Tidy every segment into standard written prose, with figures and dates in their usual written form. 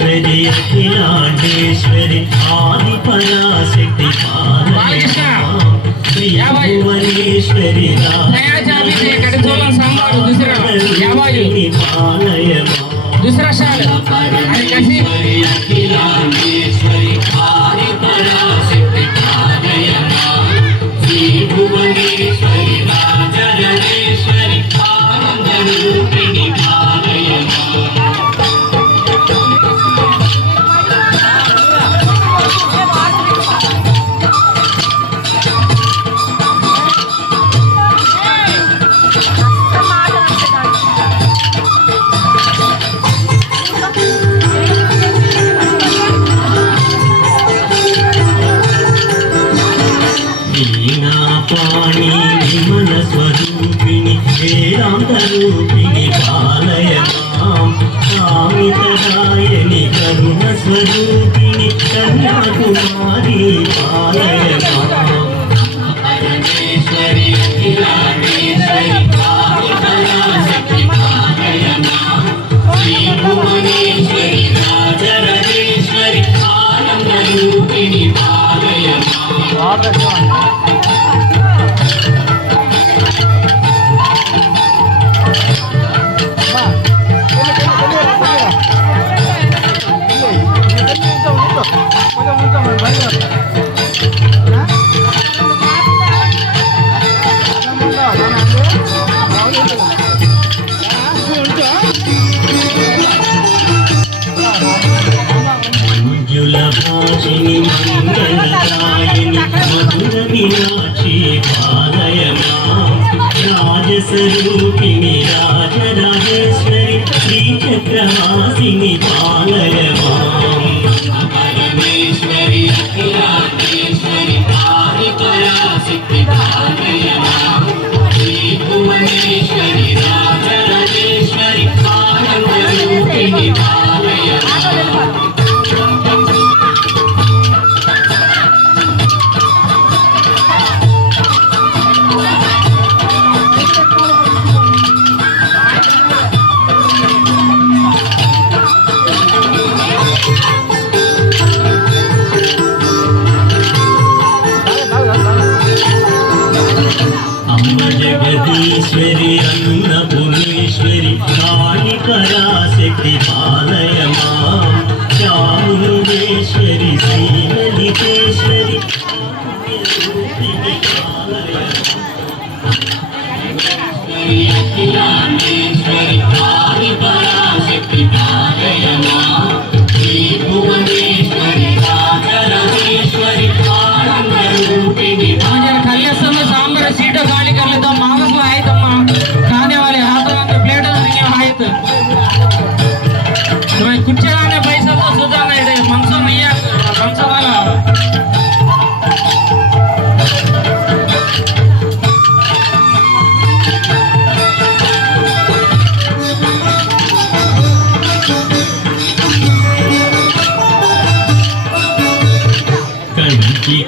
పరమేశ్వరి అఖిలాండేశ్వరి ఆది పరాశక్తి భువనేశ్వరి दूसरा शाल आणि कशी अखिलांडेश्वरी आदि पराशक्ति श्री भुवनेश्वरी राजराजेश्वरी आनंदरूपिणी पाणी विमल स्वरूपिणी वेदांत रूपिणी पालय मां कामितदायिनी करुण स्वरूपिणी कन्याकुमारी पालय मां परमेश्वरी अखिलांडेश्वरी आदि पराशक्ति पालय मां श्री भुवनेश्वरी राजराजेश्वरी आनंदरूपिणी पालय मां भाषिणी मंगलदायिनी मधुर मीनाक्षी पालय मां राजस्वरूपिणी राजराजेश्वरी श्रीचक्रवासिनी पालय मां परमेश्वरी अखिलांडेश्वरी आदि पराशक्ति पालय मां श्री भुवनेश्वरी राजराजेश्वरी आनंदरूपिणी पालय मां जगदीश्वरी अन्नपूर्णेश्वरी काली पराशक्ति पालय मां चामुण्डेश्वरी श्रीललितेश्वरी अखिलांडेश्वरी काली पराशक्ति पालय मां श्री भुवनेश्वरी राजराजेश्वरी आनंदरूपिणी सांबर सीट खाली कर लेता मागस में आहेत अम्मा खाने वाले हाथों में प्लेट नहीं आहेत तुम्हें कुछ चलाने पैसा तो सुधा नहीं दे मंगसो नहीं है मंगसो वाला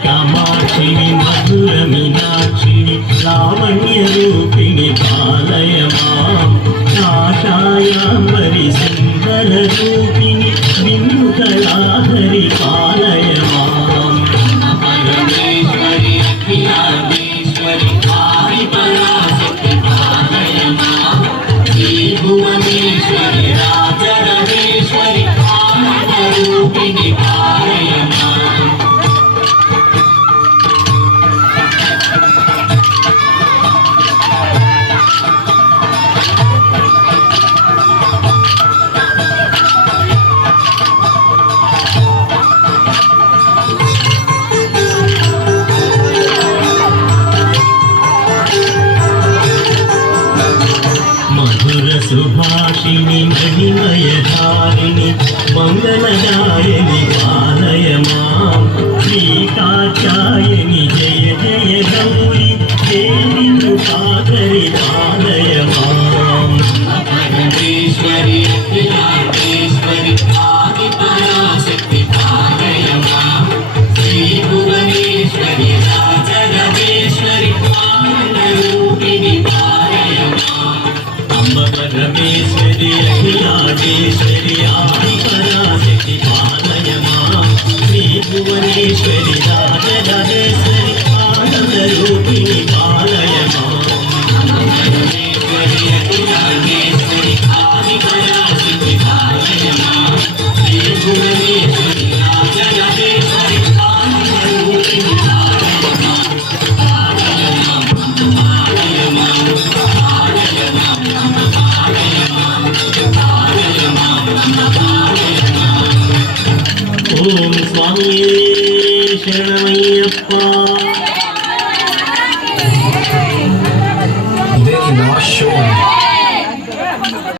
कामाक्षिणी मधुर मीनाक्षिणी लावण्य रूपिणी पालय मां आशायाम्बरी सुन्दर रूपिणी बिन्दुकलाधरी पालय मां परमेश्वरी अखिलांडेश्वरी आदि पराशक्ति पालय मां श्री भुवनेश्वरी राजराजेश्वरी आनंदरूपिणी पालय मां सुभाषिणी मणिमयधारिणी मंगलदायिनी पालय मां श्रीकात्यायनी जय जय गौरी देवी कृपाकरी पालय मां परमेश्वरी अखिलांडेश्वरी आदि पराशक्ति पालय मां श्री भुवनेश्वरी राजराजेश्वरी आनंदरूपिणी पालय मां परमेश्वरी अखिलांडेश्वरी आदि पराशक्ति రాజరాజేశ్వరి రాజరాజేశ్వరి ఆనందరూపిణి పాలయ మాం పరమేశ్వరి అఖిలాండేశ్వరి ఆదిపరాశక్తి పాలయ మాం శ్రీ భువనేశ్వరి రాజరాజేశ్వరి ఆనందరూపిణి పాలయ మాం పాలయ మాం పాలయ మాం పాలయ మాం పాలయ మాం పాలయ మాం పాలయ మాం ఓం స్వామి శరణమయ్యప్ప They cannot show